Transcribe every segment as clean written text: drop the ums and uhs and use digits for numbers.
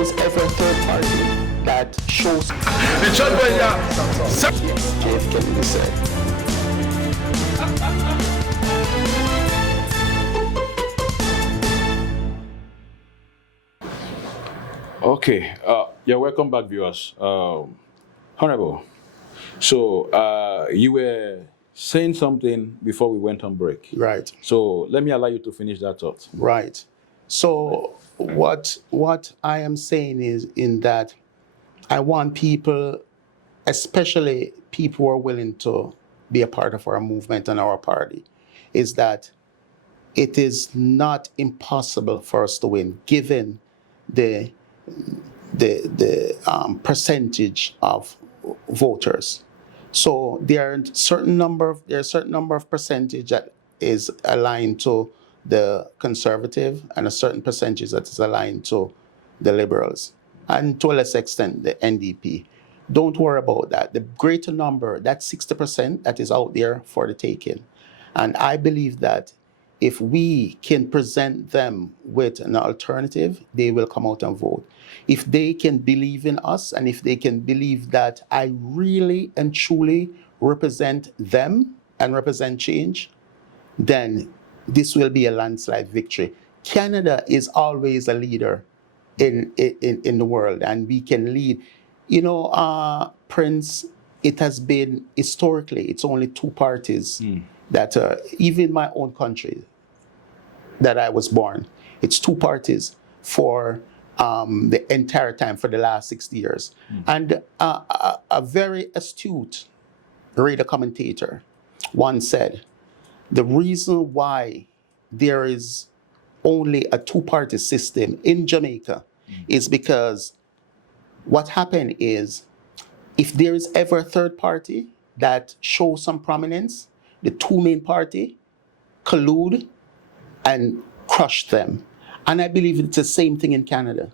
is ever a third party that shows. JF Kennedy said. Okay, yeah, welcome back, viewers. Honorable, so you were saying something before we went on break. Right. So let me allow you to finish that thought. Right. So what I am saying is in that I want people, especially people who are willing to be a part of our movement and our party, is that it is not impossible for us to win, given the percentage of voters. So there are a certain number of percentage that is aligned to the Conservative and a certain percentage that is aligned to the Liberals and to a less extent the NDP. Don't worry about that. The greater number, that 60% that is out there for the taking. And I believe that if we can present them with an alternative, they will come out and vote. If they can believe in us and if they can believe that I really and truly represent them and represent change, then this will be a landslide victory. Canada is always a leader in the world, and we can lead. You know, Prince, it has been historically, it's only two parties that even my own country that I was born, it's two parties for the entire time, for the last 60 years. And a very astute radio commentator once said, the reason why there is only a two-party system in Jamaica is because what happened is, if there is ever a third party that shows some prominence, the two main party collude and crush them. And I believe it's the same thing in Canada.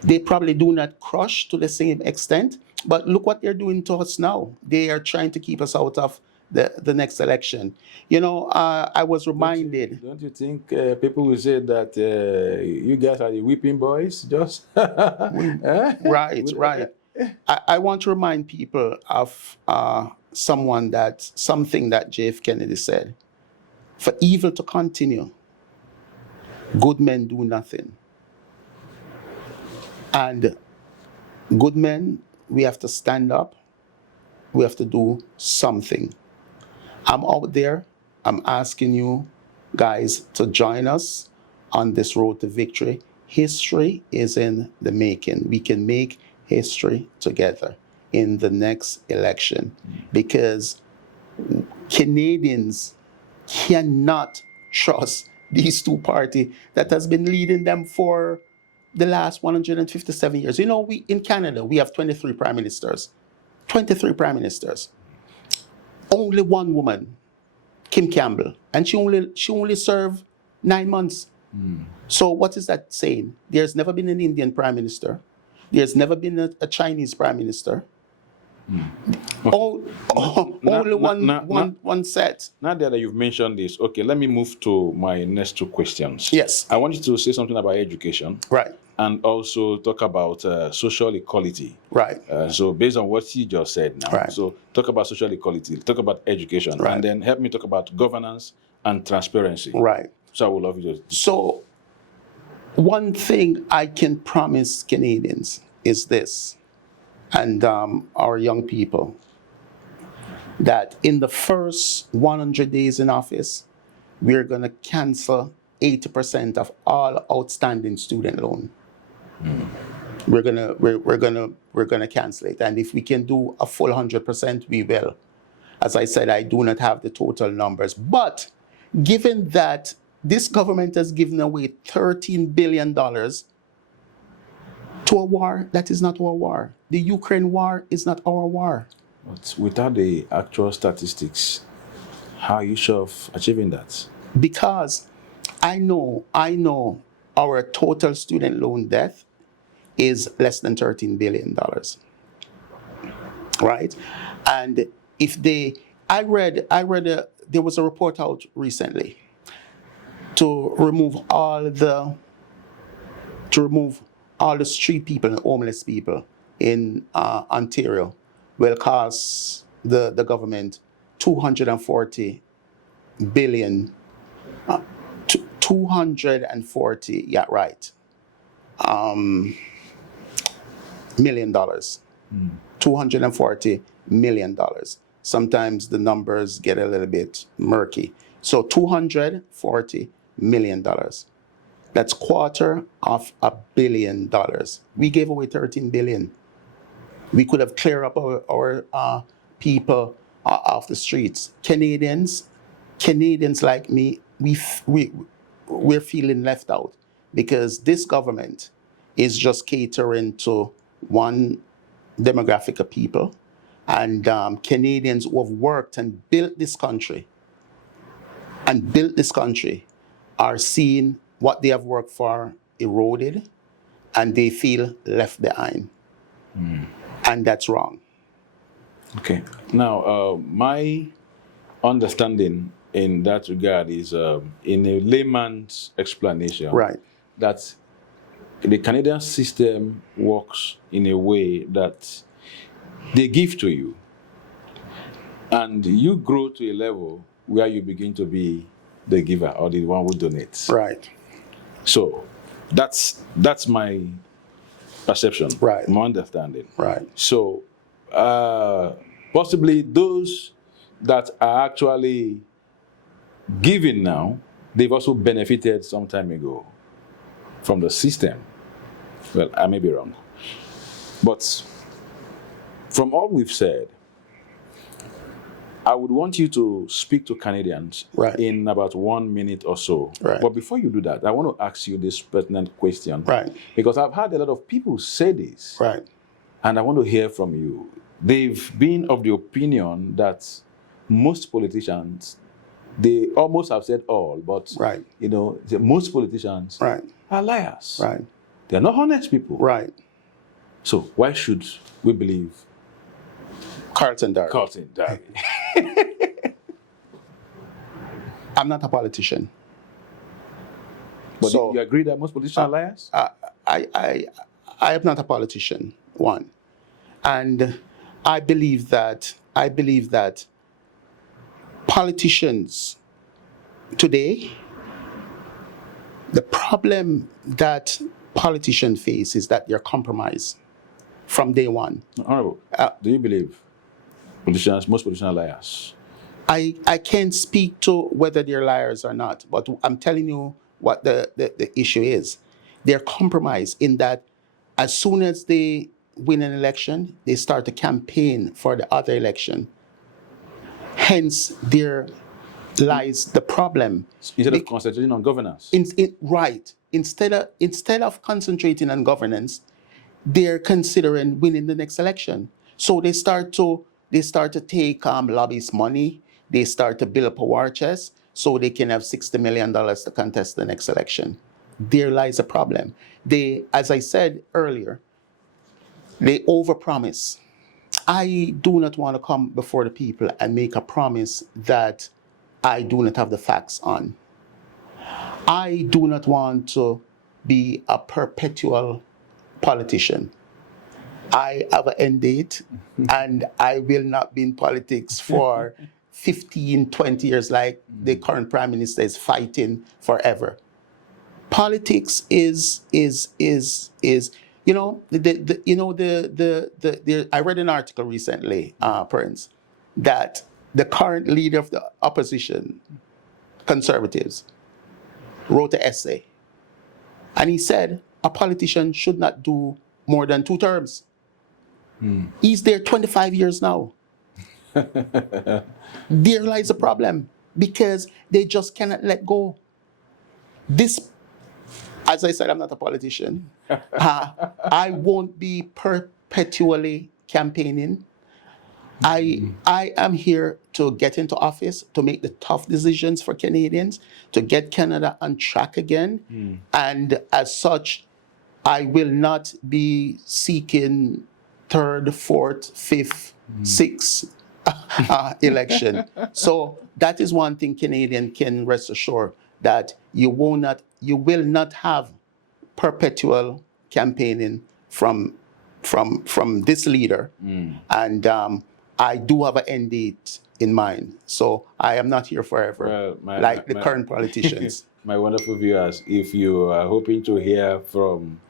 They probably do not crush to the same extent, but look what they're doing to us now. They are trying to keep us out of the next election. You know, I was reminded. Don't you think people will say that you guys are the whipping boys? Just Right. I want to remind people of something that JF Kennedy said. For evil to continue, good men do nothing. And good men, we have to stand up. We have to do something. I'm out there. I'm asking you guys to join us on this road to victory. History is in the making. We can make history together in the next election, because Canadians cannot trust these two parties that has been leading them for the last 157 years. You know, in Canada, we have 23 prime ministers. 23 prime ministers. Only one woman, Kim Campbell, and she only served 9 months. So what is that saying? There's never been an Indian prime minister. There's never been a Chinese prime minister. Only one set. Now that you've mentioned this, okay, let me move to my next two questions. Yes. I want you to say something about education. Right. And also talk about social equality. Right. So based on what you just said now, right. So talk about social equality, talk about education, right. and then help me talk about governance and transparency. Right. So I would love you to. So one thing I can promise Canadians is this, and our young people, that in the first 100 days in office, we're going to cancel 80% of all outstanding student loan. We're gonna cancel it, and if we can do a full 100%, we will. As I said, I do not have the total numbers, but given that this government has given away $13 billion to a war that is not our war. The Ukraine war is not our war. But without the actual statistics, how are you sure of achieving that? Because I know our total student loan debt is less than $13 billion, right? And if I read there was a report out recently to remove all the street people and homeless people in Ontario will cost the government 240 billion, 240, yeah, right, million dollars. $240 million. Sometimes the numbers get a little bit murky. So $240 million. That's $250 million. We gave away 13 billion. We could have cleared up our people off the streets. Canadians like me, we're feeling left out because this government is just catering to one demographic of people, and Canadians who have worked and built this country are seeing what they have worked for eroded, and they feel left behind. And that's wrong. Okay. Now, my understanding in that regard is, in a layman's explanation, Right. that the Canadian system works in a way that they give to you, and you grow to a level where you begin to be the giver or the one who donates. Right. So that's my perception, Right. my understanding. Right. So possibly those that are actually giving now, they've also benefited some time ago from the system. Well, I may be wrong. But from all we've said, I would want you to speak to Canadians Right. in about 1 minute or so. Right. But before you do that, I want to ask you this pertinent question. Right. Because I've had a lot of people say this. Right. And I want to hear from you. They've been of the opinion that most politicians, they almost have said all, but Right. most politicians Right. are liars. Right. They're not honest people. Right. So why should we believe Carlton Darby. Carlton Darby? I'm not a politician. But So- you agree that most politicians are liars? I am not a politician, one. And I believe that politicians today, the problem that politicians face is that they're compromised from day one. Honorable, do you believe most politicians are liars? I can't speak to whether they're liars or not, but I'm telling you what the issue is. They're compromised in that as soon as they win an election, they start to campaign for the other election. Hence, there lies the problem. Instead of concentrating on governance. Right. Instead of concentrating on governance, they're considering winning the next election. So they start to take lobbyist money. They start to build up a war chest so they can have $60 million to contest the next election. There lies a problem. They, as I said earlier, they overpromise. I do not want to come before the people and make a promise that I do not have the facts on. I do not want to be a perpetual politician. I have an end date, and I will not be in politics for 15, 20 years like the current prime minister is fighting forever. Politics is I read an article recently, Prince, that the current leader of the opposition, Conservatives, wrote an essay, and he said a politician should not do more than 2 terms. He's there 25 years now. There lies the problem, because they just cannot let go. This, as I said, I'm not a politician. I won't be perpetually campaigning. I am here to get into office, to make the tough decisions for Canadians, to get Canada on track again. And as such, I will not be seeking 3rd, 4th, 5th, 6th election. So that is one thing Canadian can rest assured, that you will not have perpetual campaigning from this leader, and I do have an end date in mind. So I am not here forever, like the current politicians. My wonderful viewers, if you are hoping to hear from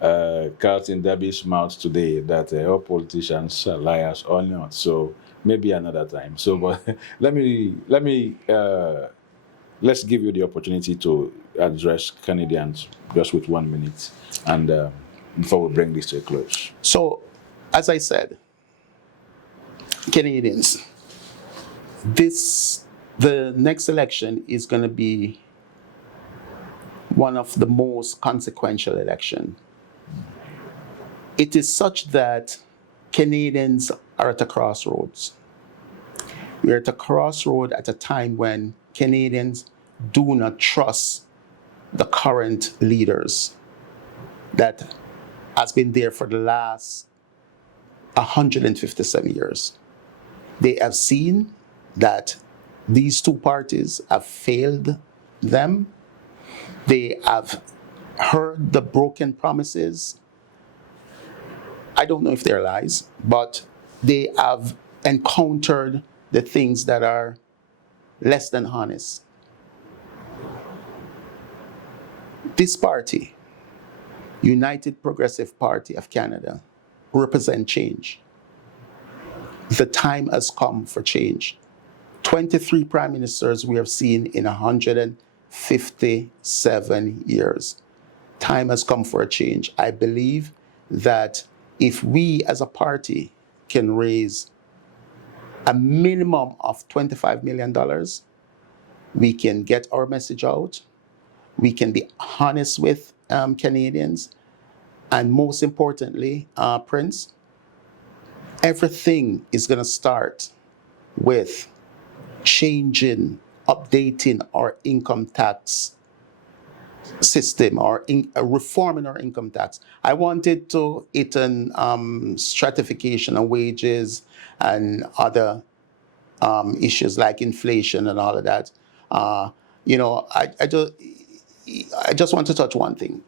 Carlton Darby's mouth today that all politicians are liars or not, so maybe another time. So, but let's give you the opportunity to address Canadians just with 1 minute, and before we bring this to a close. So, as I said, Canadians, the next election is going to be one of the most consequential elections. It is such that Canadians are at a crossroads. We're at a crossroad at a time when Canadians do not trust the current leaders that has been there for the last 157 years. They have seen that these two parties have failed them. They have heard the broken promises. I don't know if they're lies, but they have encountered the things that are less than honest. This party, United Progressive Party of Canada, represent change. The time has come for change. 23 prime ministers we have seen in 157 years. Time has come for a change. I believe that if we as a party can raise a minimum of $25 million, we can get our message out. We can be honest with Canadians. And most importantly, Prince, everything is going to start with changing, updating our income tax system, or reforming our income tax. I wanted to hit on stratification of wages and other issues like inflation and all of that. I just want to touch one thing.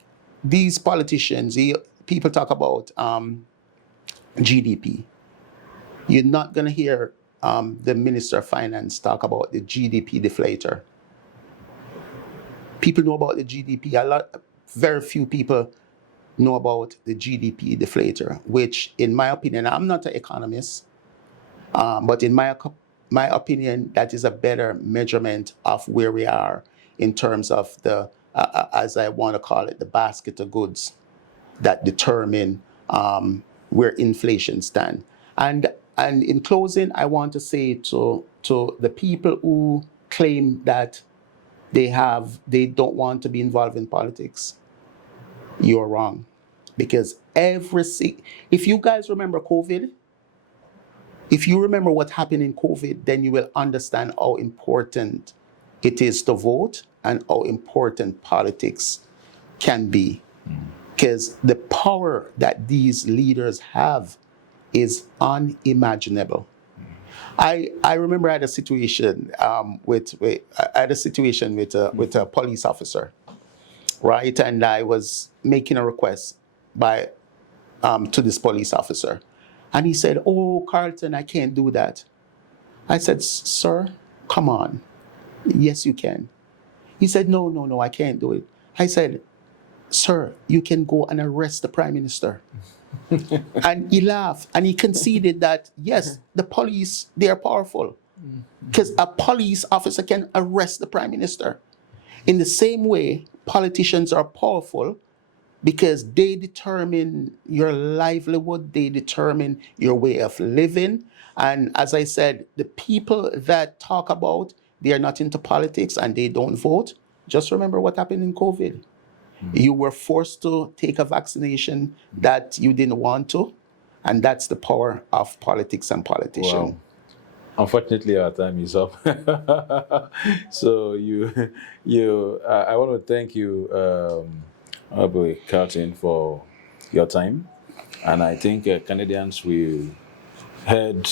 These politicians, people talk about GDP. You're not going to hear the Minister of Finance talk about the GDP deflator. People know about the GDP. Very few people know about the GDP deflator, which, in my opinion, I'm not an economist, but in my opinion, that is a better measurement of where we are in terms of the, as I want to call it, the basket of goods that determine where inflation stands. And in closing, I want to say to the people who claim that they don't want to be involved in politics, you're wrong. Because if you guys remember COVID, if you remember what happened in COVID, then you will understand how important it is to vote and how important politics can be. Because the power that these leaders have is unimaginable. I remember I had a situation with a police officer, right? And I was making a request to this police officer, and he said, "Oh, Carlton, I can't do that." I said, "Sir, come on, yes you can." He said, "No, I can't do it." I said, "Sir, you can go and arrest the Prime Minister." And he laughed and he conceded that, yes, the police, they are powerful. Because a police officer can arrest the Prime Minister. In the same way, politicians are powerful because they determine your livelihood, they determine your way of living. And as I said, the people that talk about they are not into politics and they don't vote, just remember what happened in COVID. You were forced to take a vaccination that you didn't want to, and that's the power of politics and politicians. Wow. Unfortunately, our time is up. So I want to thank you, Carlton, for your time, and I think Canadians will heard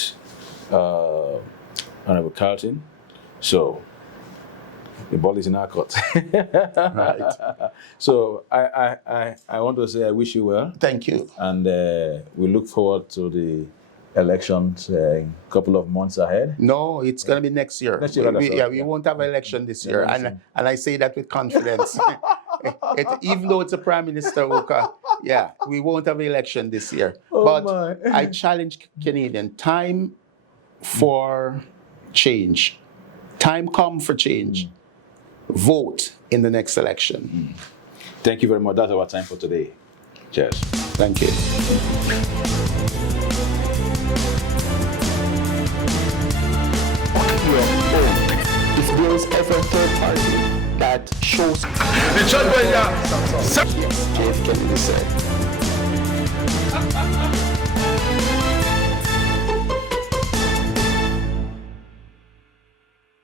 Honorable Carlton. So The ball is in our court. Right. So I want to say I wish you well. Thank you. And we look forward to the elections a couple of months ahead. No, it's going to be next year. Next year, We won't have an election this year. Election. And I say that with confidence. Even though it's a Prime Minister, Uka, yeah, we won't have an election this year. But my. I challenge Canadian time for change. Time come for change. Vote in the next election. Thank you very much. That's our time for today. Cheers. Thank you. If there is ever a third party that shows JF Kennedy said.